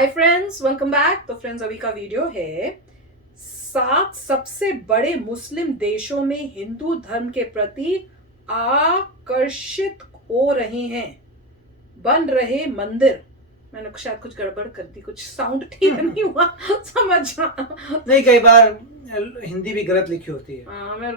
Hi friends, welcome back. तो friends, अभी का वीडियो है 7 सबसे बड़े मुस्लिम देशों में हिंदू धर्म के प्रति आकर्षित हो रहे हैं, बन रहे मंदिर। मैंने शायद कुछ गड़बड़ कर दी, कुछ साउंड ठीक नहीं हुआ। समझ नहीं, कई बार हिंदी भी गलत लिखी होती है। हाँ, मेरे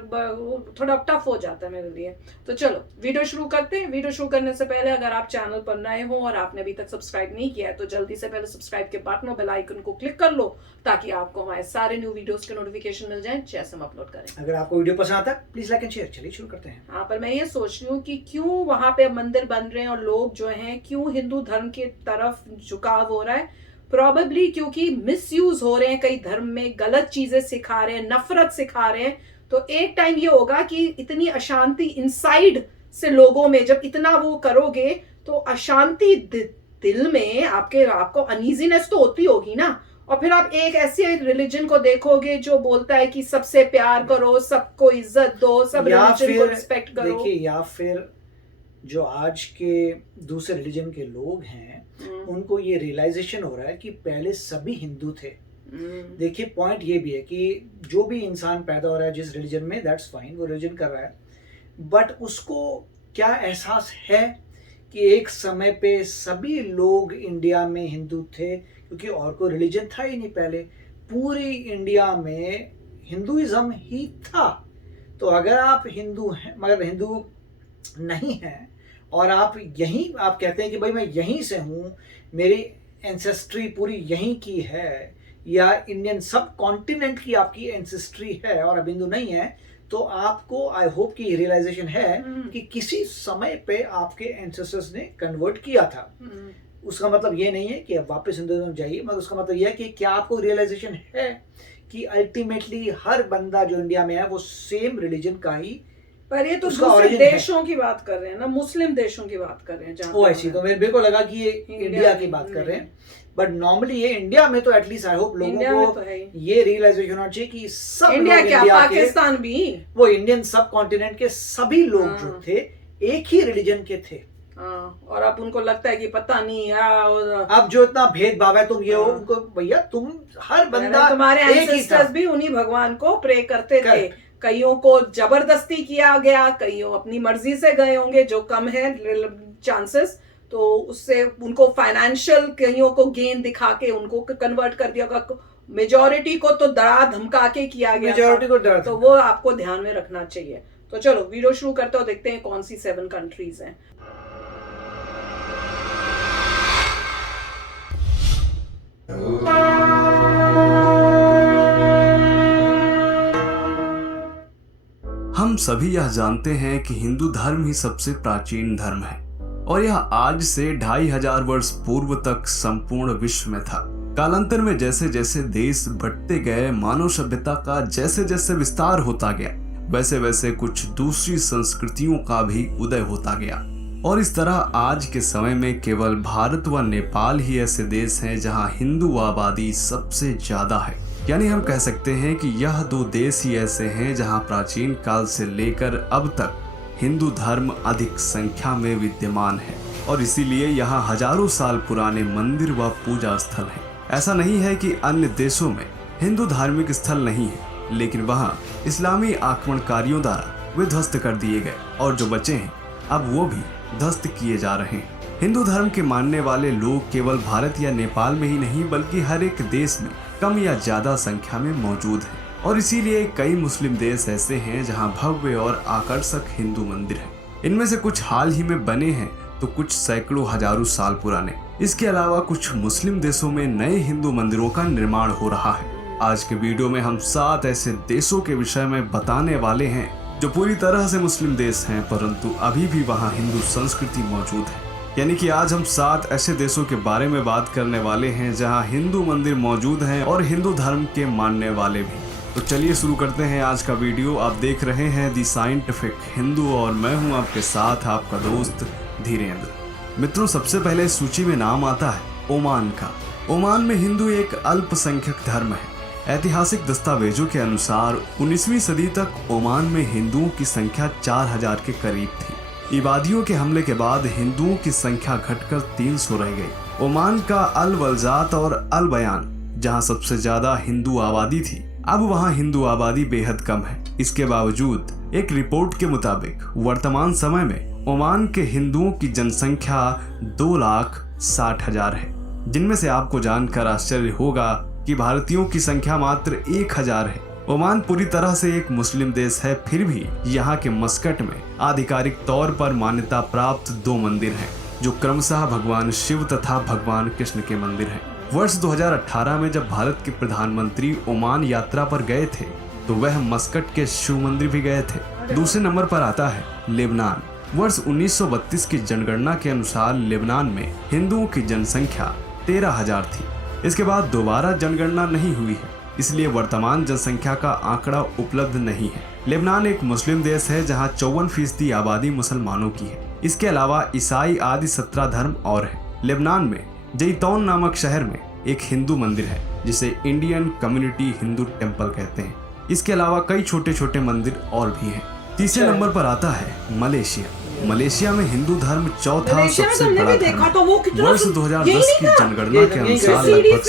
थोड़ा टफ हो जाता है मेरे लिए। तो चलो वीडियो शुरू करते हैं। वीडियो शुरू करने से पहले अगर आप चैनल पर नए हो और आपने अभी तक सब्सक्राइब नहीं किया है तो जल्दी से पहले सब्सक्राइब के बटन और बेल आइकन को क्लिक कर लो ताकि आपको हमारे सारे न्यू वीडियोस के नोटिफिकेशन मिल जाए जैसे हम अपलोड करें। अगर आपको वीडियो पसंद आता है प्लीज लाइक एंड शेयर। चलिए शुरू करते हैं। हाँ, पर मैं ये सोच रही हूँ कि क्यों वहां पे मंदिर बन रहे हैं और लोग जो हैं क्यों हिंदू धर्म की तरफ झुकाव हो रहा है। प्रॉबेबली क्योंकि मिसयूज हो रहे हैं, कई धर्म में गलत चीजें सिखा रहे हैं, नफरत सिखा रहे हैं। तो एक टाइम ये होगा कि इतनी अशांति इनसाइड से लोगों में, जब इतना वो करोगे तो अशांति दिल में आपको अनईजीनेस तो होती होगी ना। और फिर आप एक ऐसे रिलीजन को देखोगे जो बोलता है कि सबसे प्यार करो, सबको इज्जत दो, सब रिलीजन को रिस्पेक्ट करो। देखिए, या फिर जो आज के दूसरे रिलीजन के लोग हैं उनको ये रियलाइजेशन हो रहा है कि पहले सभी हिंदू थे। देखिए, पॉइंट ये भी है कि जो भी इंसान पैदा हो रहा है जिस रिलीजन में, दैट्स फाइन, वो रिलीजन कर रहा है, बट उसको क्या एहसास है कि एक समय पे सभी लोग इंडिया में हिंदू थे, क्योंकि और कोई रिलीजन था ही नहीं पहले। पूरी इंडिया में हिंदुइज्म ही था। तो अगर आप हिंदू हैं मगर हिंदू नहीं हैं और आप कहते हैं कि भाई मैं यहीं से हूँ, मेरी एंसेस्ट्री पूरी यहीं की है, या इंडियन सब कॉन्टिनेंट की आपकी एंसेस्ट्री है और आप हिंदू नहीं है, तो आपको आई होप कि रियलाइजेशन है कि किसी समय पे आपके एंसेस्टर्स ने कन्वर्ट किया था। उसका मतलब ये नहीं है कि अब वापस हिंदुइज्म जाइए, मगर उसका मतलब ये है कि क्या आपको रियलाइजेशन है कि अल्टीमेटली हर बंदा जो इंडिया में है वो सेम रिलीजन का ही। पर ये तो दूसरे देशों की बात कर रहे हैं ना, मुस्लिम देशों की बात कर रहे हैं जहाँ। ओ ऐसी तो मेरे को लगा कि ये इंडिया की बात कर रहे हैं, बट नॉर्मली ये इंडिया में तो एटलीस्ट आई होप लोगों को ये रियलाइजेशन होना चाहिए कि सब इंडिया क्या, पाकिस्तान भी, वो इंडियन सब कॉन्टिनेंट के सभी लोग जो थे एक ही रिलीजन के थे। और अब उनको लगता है कि पता नहीं अब जो इतना भेदभाव है, तुम ये हो उनको, भैया तुम हर बंदा, तुम्हारे एंसेस्टर्स भी उन्हीं भगवान को प्रे करते थे। कईयों को जबरदस्ती किया गया, कईयों अपनी मर्जी से गए होंगे, जो कम है चांसेस। तो उससे उनको फाइनेंशियल कईयों को गेन दिखा के उनको कन्वर्ट कर दिया गया। मेजॉरिटी को तो डरा धमका के किया गया, मेजॉरिटी को डरा, तो वो आपको ध्यान में रखना चाहिए। तो चलो वीडियो शुरू करते हो, देखते हैं कौन सी 7 कंट्रीज हैं। हम सभी यह जानते हैं कि हिंदू धर्म ही सबसे प्राचीन धर्म है और यह आज से 2500 वर्ष पूर्व तक संपूर्ण विश्व में था। कालांतर में जैसे जैसे देश बढ़ते गए, मानव सभ्यता का जैसे जैसे विस्तार होता गया, वैसे वैसे कुछ दूसरी संस्कृतियों का भी उदय होता गया। और इस तरह आज के समय में केवल भारत व नेपाल ही ऐसे देश हैं जहां हिंदू आबादी सबसे ज्यादा है। यानी हम कह सकते हैं कि यह 2 देश ही ऐसे हैं जहां प्राचीन काल से लेकर अब तक हिंदू धर्म अधिक संख्या में विद्यमान है और इसीलिए यहाँ हजारों साल पुराने मंदिर व पूजा स्थल हैं। ऐसा नहीं है कि अन्य देशों में हिंदू धार्मिक स्थल नहीं है, लेकिन वहाँ इस्लामी आक्रमणकारियों द्वारा वे ध्वस्त कर दिए गए और जो बचे हैं अब वो भी ध्वस्त किए जा रहे हैं। हिंदू धर्म के मानने वाले लोग केवल भारत या नेपाल में ही नहीं बल्कि हर एक देश में कम या ज्यादा संख्या में मौजूद हैं और इसीलिए कई मुस्लिम देश ऐसे हैं जहां भव्य और आकर्षक हिंदू मंदिर हैं। इनमें से कुछ हाल ही में बने हैं तो कुछ सैकड़ों हजारों साल पुराने। इसके अलावा कुछ मुस्लिम देशों में नए हिंदू मंदिरों का निर्माण हो रहा है। आज के वीडियो में हम 7 ऐसे देशों के विषय में बताने वाले हैं जो पूरी तरह से मुस्लिम देश हैं परंतु अभी भी वहाँ हिंदू संस्कृति मौजूद है। यानी कि आज हम 7 ऐसे देशों के बारे में बात करने वाले हैं जहां हिंदू मंदिर मौजूद हैं और हिंदू धर्म के मानने वाले भी। तो चलिए शुरू करते हैं आज का वीडियो। आप देख रहे हैं दी साइंटिफिक हिंदू और मैं हूं आपके साथ आपका दोस्त धीरेन्द्र। मित्रों, सबसे पहले सूची में नाम आता है ओमान का। ओमान में हिंदू एक अल्पसंख्यक धर्म है। ऐतिहासिक दस्तावेजों के अनुसार 19वीं सदी तक ओमान में हिंदुओं की संख्या 4000 के करीब थी। इबादियों के हमले के बाद हिंदुओं की संख्या घटकर 300 रह गई। ओमान का अल वलजात और अल बयान जहां सबसे ज्यादा हिंदू आबादी थी, अब वहां हिंदू आबादी बेहद कम है। इसके बावजूद एक रिपोर्ट के मुताबिक वर्तमान समय में ओमान के हिंदुओं की जनसंख्या 2,60,000 है, जिनमें से आपको जानकर आश्चर्य होगा कि भारतीयों की संख्या मात्र 1,000 है। ओमान पूरी तरह से एक मुस्लिम देश है, फिर भी यहाँ के मस्कट में आधिकारिक तौर पर मान्यता प्राप्त 2 मंदिर हैं, जो क्रमशः भगवान शिव तथा भगवान कृष्ण के मंदिर हैं। वर्ष 2018 में जब भारत के प्रधानमंत्री ओमान यात्रा पर गए थे तो वह मस्कट के शिव मंदिर भी गए थे। दूसरे नंबर पर आता है लेबनान। वर्ष 1932 की जनगणना के अनुसार लेबनान में हिंदुओं की जनसंख्या 13,000 थी। इसके बाद दोबारा जनगणना नहीं हुई है, इसलिए वर्तमान जनसंख्या का आंकड़ा उपलब्ध नहीं है। लेबनान एक मुस्लिम देश है जहां 54% आबादी मुसलमानों की है। इसके अलावा ईसाई आदि 17 धर्म और है। लेबनान में जैतौन नामक शहर में एक हिंदू मंदिर है जिसे इंडियन कम्युनिटी हिंदू टेम्पल कहते हैं। इसके अलावा कई छोटे छोटे मंदिर और भी हैं। तीसरे नंबर पर आता है मलेशिया। मलेशिया में हिंदू धर्म चौथा सबसे बड़ा धर्म है। वर्ष 2010 की जनगणना के अनुसार लगभग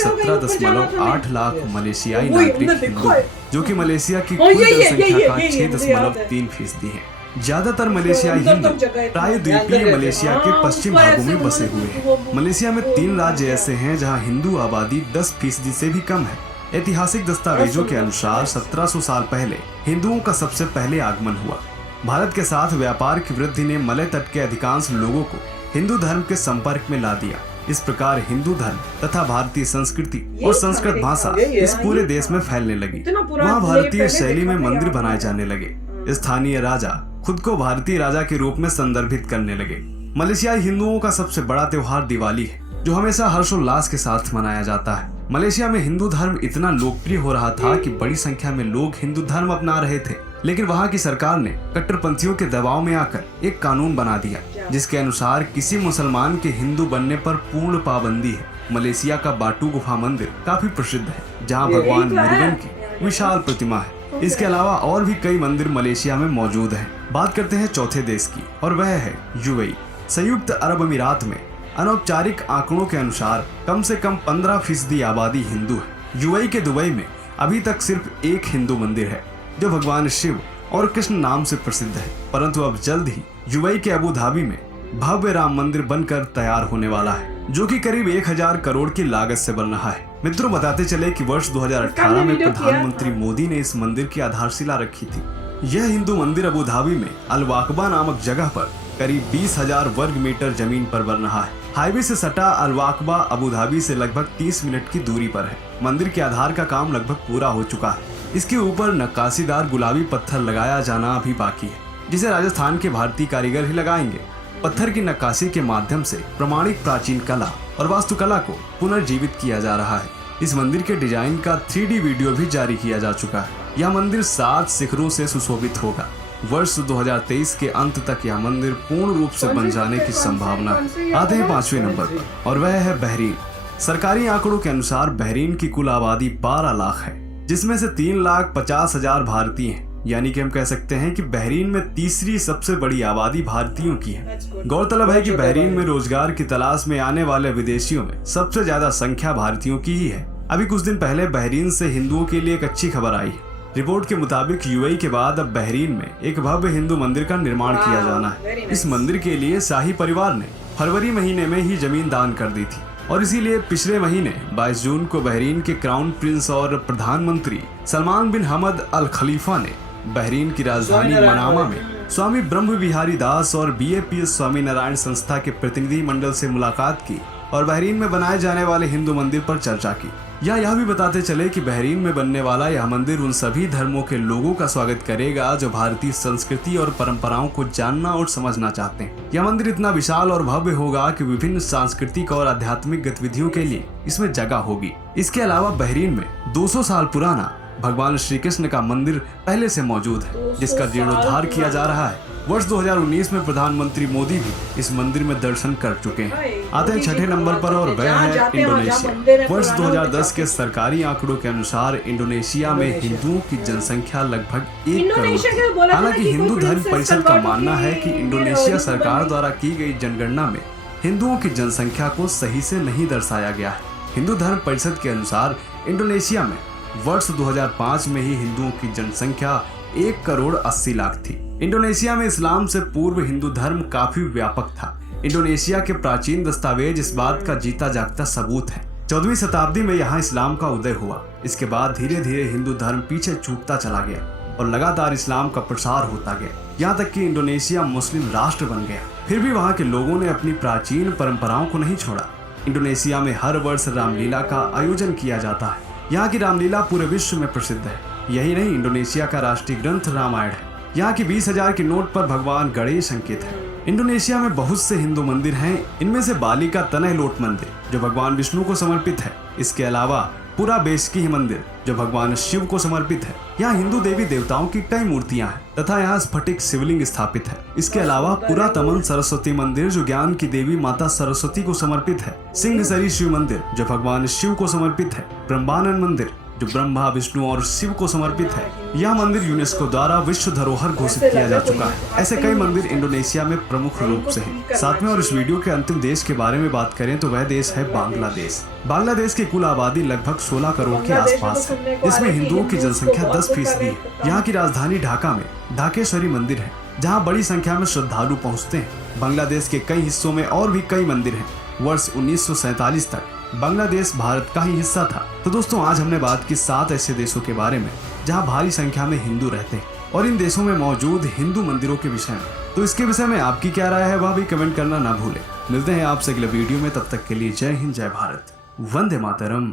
17.8 लाख मलेशियाई नागरिक हिंदू, जो कि मलेशिया की कुल जनसंख्या का 6.3% है। ज्यादातर मलेशियाई हिंदू प्रायद्वीपीय मलेशिया के पश्चिम भागों में बसे हुए हैं। मलेशिया में 3 राज्य ऐसे हैं जहां हिंदू आबादी 10% से भी कम है। ऐतिहासिक दस्तावेजों के अनुसार 1700 साल पहले हिंदुओं का सबसे पहले आगमन हुआ। भारत के साथ व्यापार की वृद्धि ने मलय तट के अधिकांश लोगों को हिंदू धर्म के संपर्क में ला दिया। इस प्रकार हिंदू धर्म तथा भारतीय संस्कृति और संस्कृत भाषा इस पूरे देश में फैलने लगी। वहाँ भारतीय शैली में मंदिर बनाए जाने लगे। स्थानीय राजा खुद को भारतीय राजा के रूप में संदर्भित करने लगे। मलेशियाई हिंदुओं का सबसे बड़ा त्योहार दिवाली है, जो हमेशा हर्षोल्लास के साथ मनाया जाता है। मलेशिया में हिंदू धर्म इतना लोकप्रिय हो रहा था कि बड़ी संख्या में लोग हिंदू धर्म अपना रहे थे, लेकिन वहाँ की सरकार ने कट्टरपंथियों के दबाव में आकर एक कानून बना दिया, जिसके अनुसार किसी मुसलमान के हिंदू बनने पर पूर्ण पाबंदी है। मलेशिया का बाटू गुफा मंदिर काफी प्रसिद्ध है, जहाँ भगवान मुरुगन की विशाल प्रतिमा है। इसके अलावा और भी कई मंदिर मलेशिया में मौजूद हैं। बात करते हैं चौथे देश की, और वह है यूएई। संयुक्त अरब अमीरात में अनौपचारिक आंकड़ों के अनुसार कम से कम 15% आबादी हिंदू है। यूएई के दुबई में अभी तक सिर्फ एक हिंदू मंदिर है, जो भगवान शिव और कृष्ण नाम से प्रसिद्ध है, परंतु अब जल्द ही यूएई के अबू धाबी में भव्य राम मंदिर बनकर तैयार होने वाला है, जो कि करीब 1000 करोड़ की लागत से बन रहा है। मित्रों, बताते चले कि वर्ष 2018 में प्रधानमंत्री मोदी ने इस मंदिर की आधारशिला रखी थी। यह हिंदू मंदिर अबू धाबी में अल वाकबा नामक जगह पर करीब 20,000 वर्ग मीटर जमीन पर बन रहा है। हाईवे से सटा अल वाकबा अबू धाबी से लगभग 30 मिनट की दूरी पर है। मंदिर के आधार का काम लगभग पूरा हो चुका है। इसके ऊपर नक्काशीदार गुलाबी पत्थर लगाया जाना अभी बाकी है, जिसे राजस्थान के भारतीय कारीगर ही लगाएंगे। पत्थर की नक्काशी के माध्यम से प्रमाणिक प्राचीन कला और वास्तुकला को पुनर्जीवित किया जा रहा है। इस मंदिर के डिजाइन का 3D वीडियो भी जारी किया जा चुका है। यह मंदिर 7 शिखरों से सुशोभित होगा। वर्ष 2023 के अंत तक यह मंदिर पूर्ण रूप से बन जाने की संभावना है। आते हैं 5वें नंबर पर, और वह है बहरीन। सरकारी आंकड़ों के अनुसार बहरीन की कुल आबादी 12 लाख है, जिसमें से 3,50,000 भारतीय हैं। यानी कि हम कह सकते हैं कि बहरीन में तीसरी सबसे बड़ी आबादी भारतीयों की है। गौरतलब है कि बहरीन में रोजगार की तलाश में आने वाले विदेशियों में सबसे ज्यादा संख्या भारतीयों की ही है। अभी कुछ दिन पहले बहरीन से हिंदुओं के लिए एक अच्छी खबर आई है। रिपोर्ट के मुताबिक यूएई के बाद अब बहरीन में एक भव्य हिंदू मंदिर का निर्माण किया जाना है। इस मंदिर के लिए शाही परिवार ने फरवरी महीने में ही जमीन दान कर दी थी, और इसीलिए पिछले महीने 22 जून को बहरीन के क्राउन प्रिंस और प्रधानमंत्री सलमान बिन हमद अल खलीफा ने बहरीन की राजधानी मनामा में स्वामी ब्रह्म विहारी दास और BAPS स्वामी नारायण संस्था के प्रतिनिधि मंडल से मुलाकात की और बहरीन में बनाए जाने वाले हिंदू मंदिर पर चर्चा की। यह भी बताते चले कि बहरीन में बनने वाला यह मंदिर उन सभी धर्मों के लोगों का स्वागत करेगा जो भारतीय संस्कृति और परंपराओं को जानना और समझना चाहते हैं। यह मंदिर इतना विशाल और भव्य होगा कि विभिन्न सांस्कृतिक और आध्यात्मिक गतिविधियों के लिए इसमें जगह होगी। इसके अलावा बहरीन में 200 साल पुराना भगवान श्री कृष्ण का मंदिर पहले से मौजूद है, जिसका जीर्णोद्धार किया जा रहा है। वर्ष 2019 में प्रधानमंत्री मोदी भी इस मंदिर में दर्शन कर चुके हैं। आते हैं 6ठे नंबर पर, और वह है इंडोनेशिया। वर्ष 2010 के सरकारी आंकड़ों के अनुसार इंडोनेशिया में हिंदुओं की जनसंख्या लगभग 1 करोड़ है। हालांकि हिंदू धर्म परिषद का मानना है कि इंडोनेशिया सरकार द्वारा की गई जनगणना में हिंदुओं की जनसंख्या को सही से नहीं दर्शाया गया है। हिंदू धर्म परिषद के अनुसार इंडोनेशिया में वर्ष 2005 में ही हिंदुओं की जनसंख्या 1,80,00,000 थी। इंडोनेशिया में इस्लाम से पूर्व हिंदू धर्म काफी व्यापक था। इंडोनेशिया के प्राचीन दस्तावेज इस बात का जीता जागता सबूत है। 14वीं शताब्दी में यहाँ इस्लाम का उदय हुआ। इसके बाद धीरे धीरे हिंदू धर्म पीछे छूटता चला गया और लगातार इस्लाम का प्रसार होता गया, यहाँ तक कि इंडोनेशिया मुस्लिम राष्ट्र बन गया। फिर भी वहाँ के लोगों ने अपनी प्राचीन परंपराओं को नहीं छोड़ा। इंडोनेशिया में हर वर्ष रामलीला का आयोजन किया जाता है। यहाँ की रामलीला पूरे विश्व में प्रसिद्ध है। यही नहीं, इंडोनेशिया का राष्ट्रीय ग्रंथ रामायण है। यहाँ की 20,000 के नोट पर भगवान गणेश अंकित है। इंडोनेशिया में बहुत से हिंदू मंदिर हैं। इनमें से बाली का तनह लोट मंदिर जो भगवान विष्णु को समर्पित है। इसके अलावा पूरा बेशकी मंदिर जो भगवान शिव को समर्पित है। यहाँ हिंदू देवी देवताओं की कई मूर्तियां हैं तथा यहाँ स्फटिक शिवलिंग स्थापित है। इसके अलावा पूरा तमन सरस्वती मंदिर जो ज्ञान की देवी माता सरस्वती को समर्पित है। सिंहसरी शिव मंदिर जो भगवान शिव को समर्पित है। ब्रह्मानंद मंदिर जो ब्रह्मा विष्णु और शिव को समर्पित है। यह मंदिर यूनेस्को द्वारा विश्व धरोहर घोषित किया जा चुका है। ऐसे कई मंदिर इंडोनेशिया में प्रमुख रूप से हैं। साथ में और इस वीडियो के अंतिम देश के बारे में बात करें तो वह देश है बांग्लादेश। बांग्लादेश की कुल आबादी लगभग 16 करोड़ के आसपास है। इसमें हिंदुओं की जनसंख्या 10% है। यहाँ की राजधानी ढाका में ढाकेश्वरी मंदिर है जहाँ बड़ी संख्या में श्रद्धालु पहुँचते हैं। बांग्लादेश के कई हिस्सों में और भी कई मंदिर हैं। वर्ष 1947 तक बांग्लादेश भारत का ही हिस्सा था। तो दोस्तों, आज हमने बात की 7 ऐसे देशों के बारे में जहां भारी संख्या में हिंदू रहते हैं और इन देशों में मौजूद हिंदू मंदिरों के विषय में। तो इसके विषय में आपकी क्या राय है वह भी कमेंट करना ना भूलें। मिलते हैं आपसे अगले वीडियो में, तब तक के लिए जय हिंद, जय भारत, वंदे मातरम।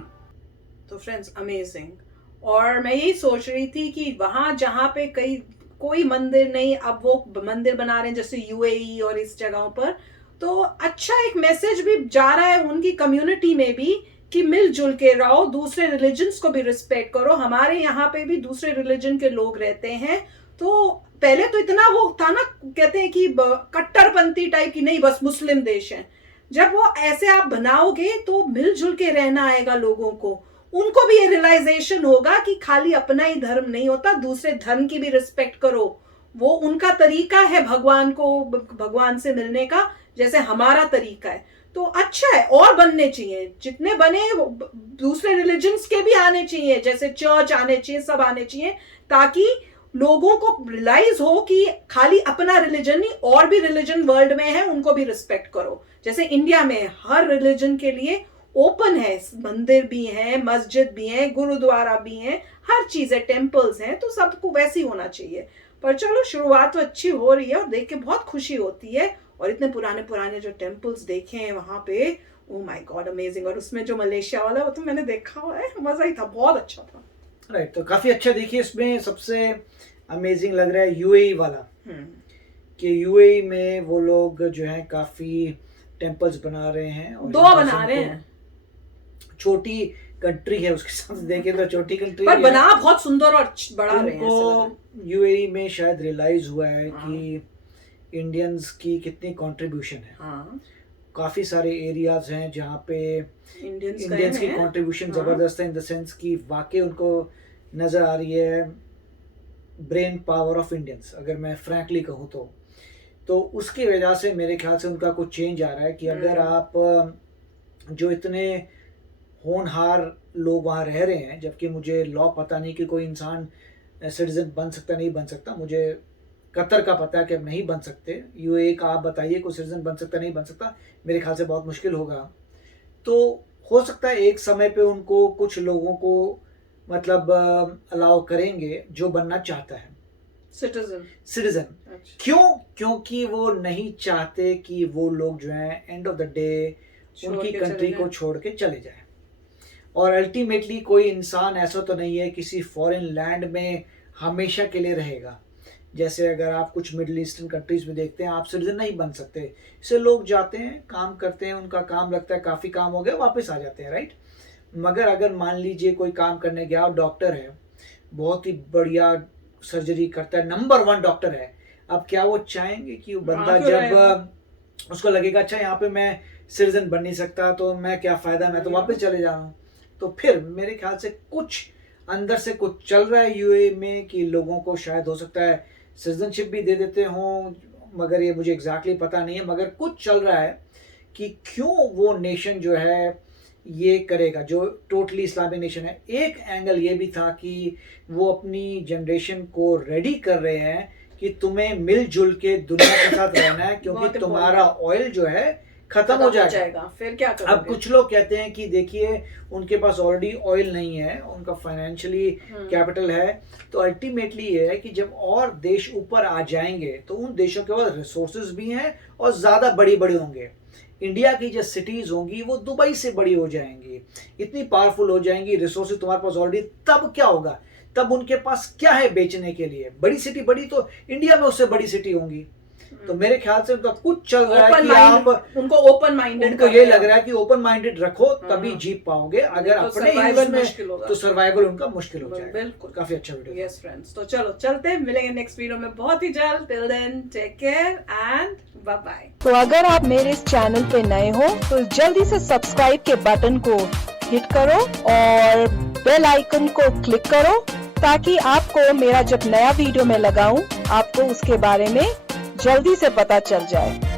तो फ्रेंड्स, अमेजिंग। और मैं यही सोच रही थी कि वहां जहाँ पे कोई मंदिर नहीं, अब वो मंदिर बना रहे हैं जैसे यूएई और इस जगहों पर, तो अच्छा एक मैसेज भी जा रहा है उनकी कम्युनिटी में भी कि मिलजुल के रहो, दूसरे रिलीजन्स को भी रिस्पेक्ट करो। हमारे यहाँ पे भी दूसरे रिलीजन के लोग रहते हैं। तो पहले तो इतना वो था ना, कहते हैं कि कट्टरपंथी टाइप की, नहीं बस मुस्लिम देश है। जब वो ऐसे आप बनाओगे तो मिलजुल के रहना आएगा लोगों को। उनको भी ये रियलाइजेशन होगा कि खाली अपना ही धर्म नहीं होता, दूसरे धर्म की भी रिस्पेक्ट करो। वो उनका तरीका है भगवान से मिलने का, जैसे हमारा तरीका है। तो अच्छा है, और बनने चाहिए, जितने बने दूसरे रिलीजन्स के भी आने चाहिए, जैसे चर्च आने चाहिए, सब आने चाहिए, ताकि लोगों को रियलाइज हो कि खाली अपना रिलीजन नहीं, और भी रिलीजन वर्ल्ड में है, उनको भी रिस्पेक्ट करो। जैसे इंडिया में हर रिलीजन के लिए ओपन है, मंदिर भी है, मस्जिद भी है, गुरुद्वारा भी है, हर चीज है, टेम्पल्स हैं, तो सबको वैसे ही होना चाहिए। पर चलो, शुरुआत तो अच्छी हो रही है और देख के बहुत खुशी होती है। और इतने पुराने जो टेम्पल्स देखे हैं वहां पे, ओ माय गॉड, अमेजिंग। और उसमें जो मलेशिया वाला, वो तो मैंने देखा हुआ है, मजा ही था, बहुत अच्छा था। राइट, तो काफी अच्छा। देखिए, इसमें सबसे अमेजिंग लग रहा है यूएई वाला, कि यूएई में वो लोग जो है काफी टेम्पल्स बना रहे हैं और 2 बना रहे हैं। छोटी कंट्री है उसके साथ देखें तो छोटी कंट्री पर बना बहुत सुंदर और बड़ा रहे हैं। उनको यूएई में शायद रियलाइज हुआ है कि इंडियंस की कितनी कंट्रीब्यूशन है। काफी सारे एरियाज हैं जहाँ पे इंडियंस की कंट्रीब्यूशन जबरदस्त है, इन द सेंस कि वाकई उनको नजर आ रही है ब्रेन पावर ऑफ इंडियंस, अगर मैं फ्रैंकली कहूँ तो उसकी वजह से मेरे ख्याल से उनका कुछ चेंज आ रहा है कि अगर आप जो इतने होनहार लोग वहाँ रह रहे हैं, जबकि मुझे लॉ पता नहीं कि कोई इंसान सिटीजन बन सकता नहीं बन सकता, मुझे कतर का पता है कि अब नहीं बन सकते, यूएई का आप बताइए कोई सिटीजन बन सकता नहीं बन सकता, मेरे ख्याल से बहुत मुश्किल होगा। तो हो सकता है एक समय पे उनको कुछ लोगों को मतलब अलाउ करेंगे जो बनना चाहता है सिटीजन। अच्छा। क्योंकि वो नहीं चाहते कि वो लोग जो है एंड ऑफ द डे उनकी कंट्री को छोड़ के चले जाए। और अल्टीमेटली कोई इंसान ऐसा तो नहीं है किसी फॉरेन लैंड में हमेशा के लिए रहेगा। जैसे अगर आप कुछ मिडिल ईस्टर्न कंट्रीज में देखते हैं, आप सिटीजन नहीं बन सकते, इससे लोग जाते हैं, काम करते हैं, उनका काम लगता है काफ़ी काम हो गया, वापस आ जाते हैं, राइट। मगर अगर मान लीजिए कोई काम करने गया और डॉक्टर है, बहुत ही बढ़िया सर्जरी करता है, नंबर 1 डॉक्टर है, अब क्या वो चाहेंगे कि वो बंदा जब उसको लगेगा अच्छा यहाँ पे मैं सिटीजन बन नहीं सकता तो मैं क्या फ़ायदा, मैं तो वापस चले जा रहा हूँ। तो फिर मेरे ख्याल से कुछ अंदर से कुछ चल रहा है यूएई में कि लोगों को शायद हो सकता है सिटीजनशिप भी दे देते हों, मगर ये मुझे एग्जैक्टली पता नहीं है, मगर कुछ चल रहा है कि क्यों वो नेशन जो है ये करेगा, जो टोटली इस्लामिक नेशन है। एक एंगल ये भी था कि वो अपनी जनरेशन को रेडी कर रहे हैं कि तुम्हें मिलजुल के दुनिया के साथ रहना है, क्योंकि तुम्हारा ऑयल जो है खत्म हो जाएगा। फिर क्या करोगे? अब कुछ लोग कहते हैं कि देखिए उनके पास ऑलरेडी ऑयल नहीं है, उनका फाइनेंशियली कैपिटल है, तो अल्टीमेटली ये है कि जब और देश ऊपर आ जाएंगे तो उन देशों के पास रिसोर्सेज भी हैं और ज़्यादा बड़ी बड़ी होंगे। इंडिया की जो सिटीज़ होंगी वो दुबई से बड़ी हो जाएंगी, इतनी पावरफुल हो जाएंगी, रिसोर्सेज तुम्हारे पास ऑलरेडी। तब क्या होगा? तब उनके पास क्या है बेचने के लिए? बड़ी सिटी, बड़ी तो इंडिया में उससे बड़ी सिटी होंगी। तो मेरे ख्याल से तो कुछ चल रहा है कि आप उनको ओपन माइंडेड, उनको ये लग रहा है कि ओपन माइंडेड रखो तभी जीत पाओगे। अगर तो अपने सर्वाइवल में मुश्किल होगा, तो सर्वाइवल उनका मुश्किल हो जाएगा। बिल्कुल, काफी अच्छा वीडियो। यस फ्रेंड्स, तो चलो चलते हैं, मिलेंगे नेक्स्ट वीडियो में बहुत ही जल्द। Till then take care and bye bye. तो अगर आप मेरे इस चैनल पे नए हो तो जल्दी से सब्सक्राइब के बटन को हिट करो और बेल आइकन को क्लिक करो, ताकि आपको मेरा जब नया वीडियो मैं लगाऊं आपको उसके बारे में जल्दी से पता चल जाए।